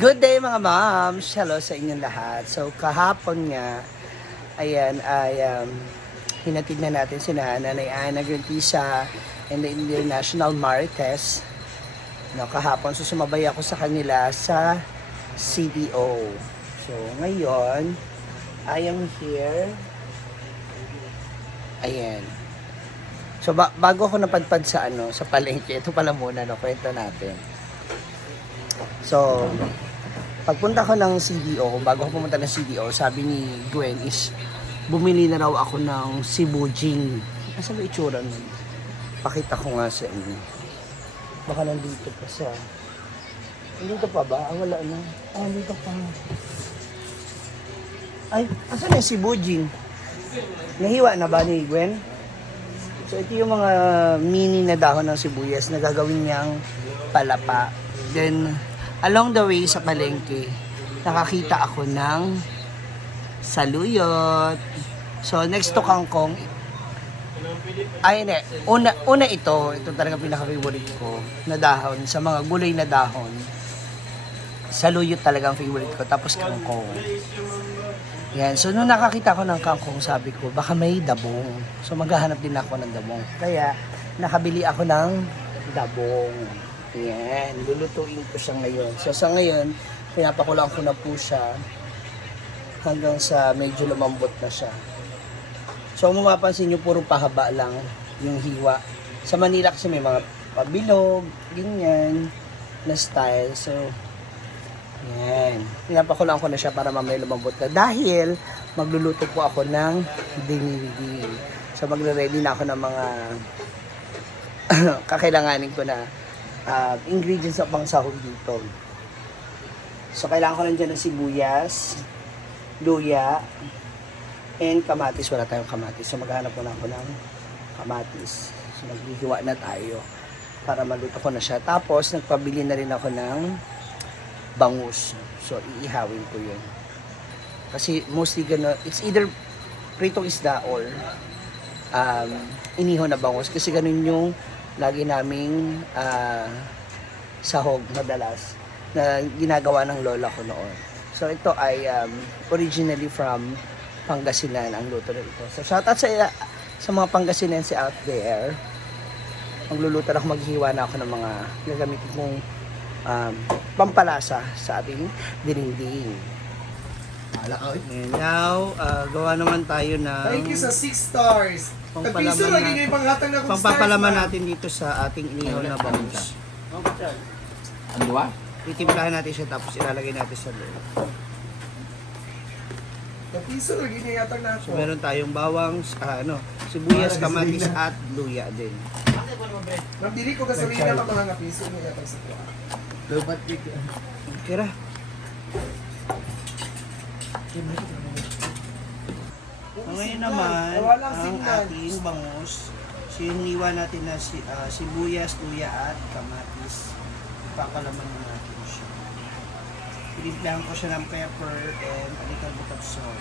Good day mga moms! Hello sa inyong lahat. So kahapon nga, ayan ay hinatid na natin si Nanay Ana Grantisa and the International Marites. No, kahapon so sumabay ako sa kanila sa CDO. So ngayon, I am here. Ayan. So bago ako napadpad sa sa palengke, ito pala muna kwento natin. So, pagpunta ko ng CDO, bago ako pumunta ng CDO, sabi ni Gwen is, bumili na raw ako ng Cebu Jing. Asa ba itsura nun? Pakita ko nga sa inyo. Baka nandito pa siya. Nandito pa ba? Wala na. Nandito pa. Ay, asa na yung Cebu Jing? Nahiwa na ba ni Gwen? So, ito yung mga mini na dahon ng sibuyas na gagawin niyang palapa. Then, along the way sa palengke, nakakita ako ng saluyot. So, next to kangkong, ay hindi, una ito talaga pinaka-favorite ko na dahon, sa mga gulay na dahon. Saluyot talaga ang favorite ko, tapos kangkong. Yan, so nung nakakita ko ng kangkong, sabi ko, baka may dabong. So, maghahanap din ako ng dabong. Kaya, nakabili ako ng dabong. Yan, lulutuin ko siya ngayon. So sa ngayon, pinapakulang ko na po siya hanggang sa medyo lumambot na siya. So kung mapapansin nyo, puro pahaba lang yung hiwa. Sa Manila kasi may mga pabilog, ganyan, na style. So, yan. Pinapakulang ko na siya para mamaya lumambot na. Dahil magluluto po ako ng dinigdi. So magre-ready na ako ng mga kakailanganin ko na ingredients na pang sahog dito. So, kailangan ko nandiyan ng sibuyas, luya, and kamatis. Wala tayong kamatis. So, maghanap ko na ako ng kamatis. So, maghihiwa na tayo para maluto ko na siya. Tapos, nagpabili na rin ako ng bangus. So, iihawin ko yun. Kasi, mostly gano'n, it's either pritong isda or inihaw na bangus. Kasi ganun yung lagi naming sahog madalas na ginagawa ng lola ko noon. So ito ay originally from Pangasinan ang luto na ito. So shout out sa mga Pangasinense out there. Magluluto ako, maghiwa na ako ng mga gagamitin kong pampalasa sa ating dinding. And now, gawa naman tayo ng thank you sa 6 stars. Pampapalaman natin dito sa ating inihaw na bangus. Ang dua? Titimplahan natin siya tapos ilalagay natin sa loob. Kapiso lagi niya yatang na So ako. meron tayong bawang, sibuyas, kamatis at luya din. Nabili ko gasolina ka mga kapiso niya yatang sa kuha. Kira. So, ngayon naman, ang ating bangus, siniwa natin na sibuyas, luya at kamatis. Papalaman na natin siya. Pinimplahan ko siya ng pepper and a little bit of salt.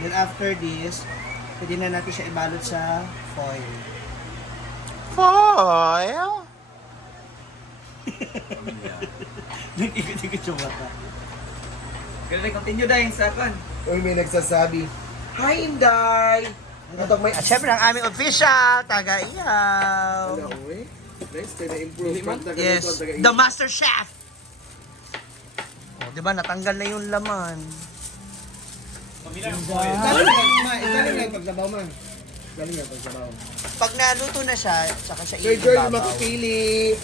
Then after this, pwede na natin siya ibalot sa foil. Foil? Nag-ikot-ikot yung mata. Kaya continue dahil sa akin. Uy, may nagsasabi, hi Inday! At syempre ang aming official, taga-iyaw. Ano, uy? Nice, tayo na-improve. Yes, the master chef. Oh, di ba natanggal na yung laman. Galing lang pagsabaw man. Galing lang pagsabaw. Pag naluto na siya, saka siya Sir George, ibabaw. makipili.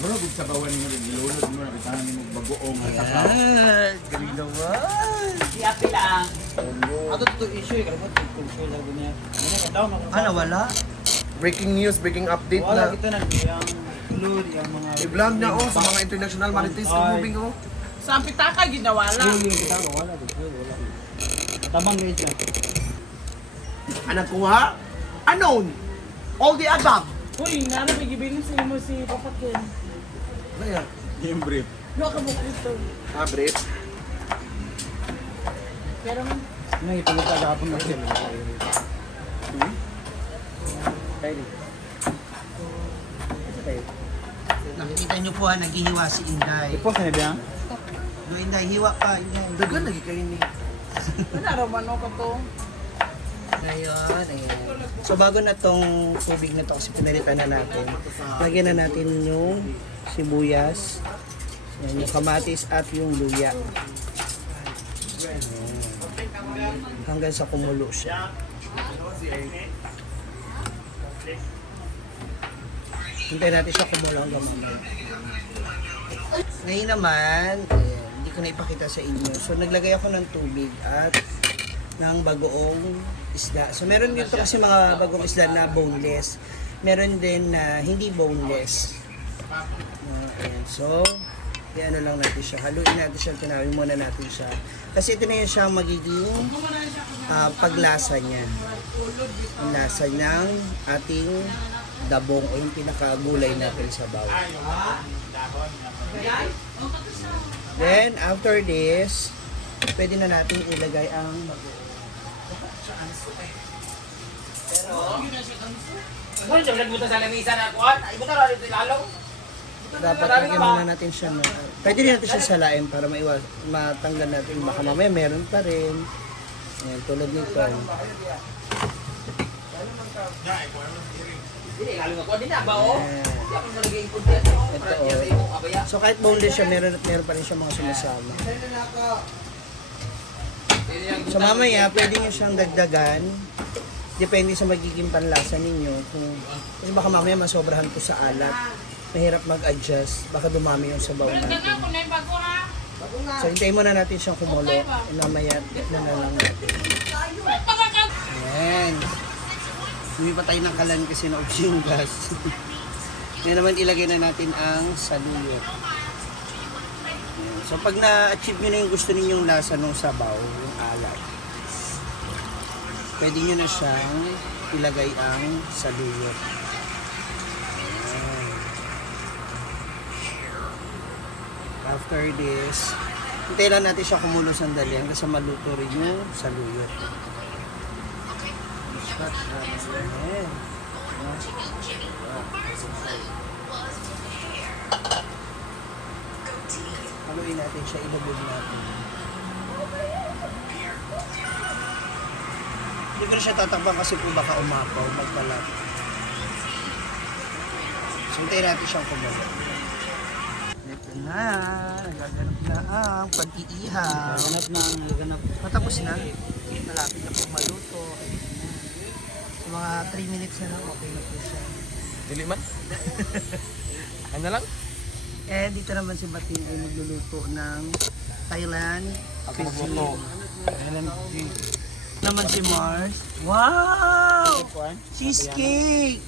Bro, kung sabawan mo rin, nilunod mo, nakitaan mo bagoong at sakaw. Yan, galing naman. Ato ito issue, kalabot, kung lang niya. Ano, wala? Breaking news, breaking update Wala na. kita na, yung load, yung mga... I-vlog na oh sa mga international marites moving oh. Sa pitaka, ginawala. Wala. Tamang rate na. Anak kuha? Unknown. All the above. Uy, nana, may gibilin sa mo si Papa Ken. Ano yan? Yung brief. No, kabuk ito. Brief. Pero, Ngayon, ipagod ka gapon na sila. Ready. Nakikita niyo po naghihiwa si Inday. Ipo sa niya. No, Inday, hiwa ka. Inday. Dagan lagi kayo ni. Naraman ko to. Ngayon, ayan. So bago na tong tubig na to kasi pinalitan na natin, lagyan na natin yung sibuyas, yan, yung kamatis at yung luya. Ayan. Hanggang sa kumulo siya. Hintayin natin siya kumulo hanggang mamaya. Ngayon naman, ayan, hindi ko na ipakita sa inyo. So naglagay ako ng tubig at ng bagoong isda. So meron dito kasi mga bagong isda na boneless. Meron din na hindi boneless. Ayan. So, ano lang natin siya. Haluin natin siya. Tinawin muna natin siya. Kasi ito na yun siya magiging paglasa niya. Ang lasa ng ating dabong o yung pinakagulay natin sa bawang. Then, after this, pwede na natin ilagay ang dapat lagyan muna natin siya na pwede rin natin siya salain para matanggal natin baka mamaya meron pa rin. Ayan, tulad nito. Ito so kahit boneless siya meron pa rin siya mga sumasama. So mamaya pwede nyo siyang dagdagan depende sa magiging panlasa ninyo kasi baka mamaya masobrahan to sa alat. Mahirap mag-adjust. Baka dumami yung sabaw natin. So, hintayin muna natin siyang kumulo. And mamaya, na lang natin. Ayan. Hindi pa tayo ng kalan kasi na-obs yung gas. Ngayon naman, ilagay na natin ang saluyot. Ayan. So, pag na-achieve nyo na yung gusto ninyong lasa ng sabaw, yung alat, pwede nyo na siyang ilagay ang saluyot. After this, hintayin lang natin siya kumulo sandali hanggang sa maluto rin yung saluyot. Ayan. Haluin natin siya, ilubog natin. Hindi ko na siya tatakpan kasi po baka umapaw, magpalat. So, hintayin natin siyang kumulo. Ito na, nagaganap na ang pag-iihaw. Naganap. Matapos na. Malapit na po maluto. So mga 3 minutes na lang, okay na po siya. Dili man. Ano lang? Eh, dito naman si Bating ay magluluto ng Thailand cuisine. Naman si Mars. Wow! Cheesecake!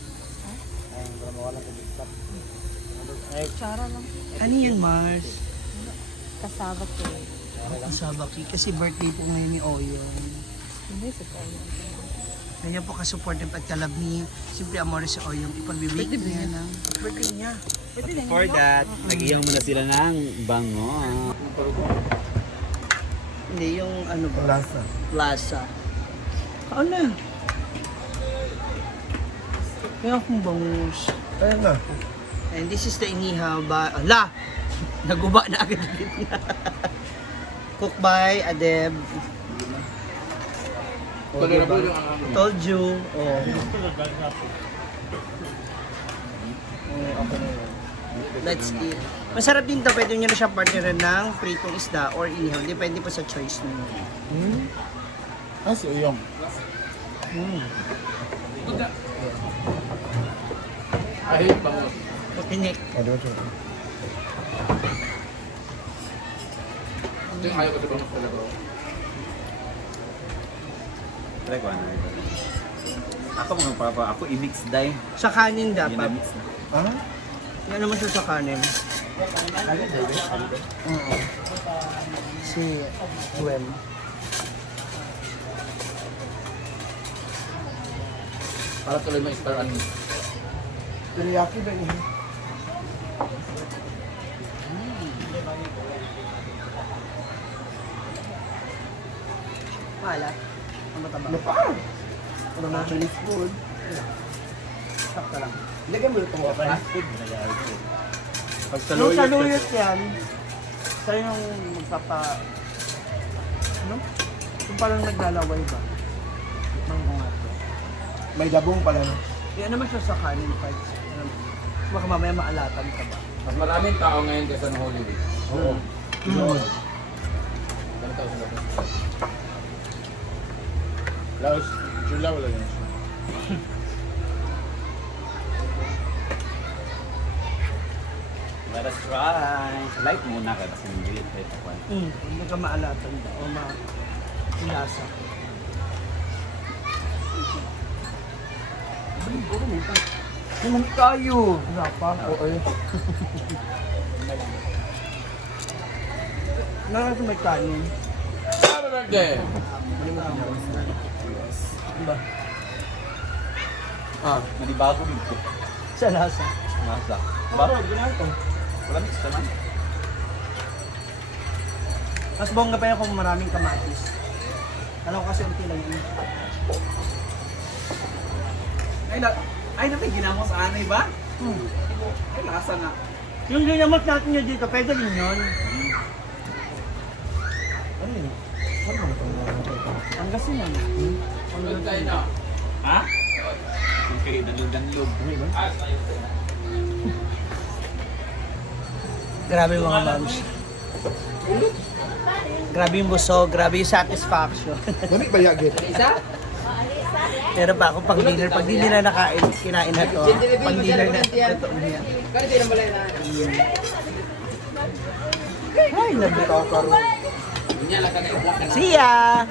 Tsara lang. Ano yun, Mars? Kasaba ko. Kasabaki. Kasi birthday po ngayon ni Oyong. Hindi sa tayo. Ganyan po ka-supportive at kalab ni Siyempre Amore si Oyong. Ipag-bibake niya ng birthday niya. For that, nag-iyaw muna sila ng bango. Hindi, yung ano ba? Lasa. Lasa. Ano na? Kaya akong bangus. Ayan na. And this is the inihaw by... Ala! Naguba na agad dito. Cooked by Adeb. Oh, diba? Told you. Oh. Okay na yun. Let's eat. Masarap din to. Pwede nyo na siya partneran ng pritong isda or inihaw. Depende po sa choice nyo. So yung. Ay, bango. Tinik. Ito yung ayaw ko sa bango talaga. Try ko ano. Ako mga papa, ako i-mix dye. Sa kanin dapat. Ginamix na. Ano? Yan naman siya sa kanin. Oo. Si Gwen. Para tuloy ma-star ano. Teriyaki ba yun? Maalat. Ang mataba. Lapa! Ano na Chinese food? Sakta lang. Lagyan mo ito mo pa. Pag Yung saluyot saluyot kasi. yan, sa'yo yung magpapa... Ano? Yung parang naglalaway ba? May dabong pala no? Yan naman siya sa kanin fights. Baka mamaya maalatan ka ba? Mas maraming tao ngayon kaysa ng Holy Week. Oo. Ilang tao sila doon? Laos, chula wala yan siya. Let us try. Light muna ka kasi hindi light ako. Hindi ka maalatan ba? O lasa. Naman tayo. Wala pa. Oo. Nakakita may kanin. Happy birthday! Diba? Nadibago dito. Sa lasa. Masa. Bakit? Ginagawa. Wala mix naman. Mas bongga pa yan kung maraming kamatis. Alam ko kasi unti lang yun. Ay, natin ginamos anay ba? Ay, lasa na. Yung ginamot natin nyo dito, pwede rin yun. Ano yun? Ano ba ito? Ang gasin yan. Huwag tayo na. Ha? Okay, danlog-danlog. Grabe mga moms. Grabe yung busog, grabe yung satisfaction. Lamig ba yagit? Pero pa ako pag dinner na nakain, kinain na to. Pag dinner na ito. Ay, nabi. Kunya lang ka na i-block ka na. See ya!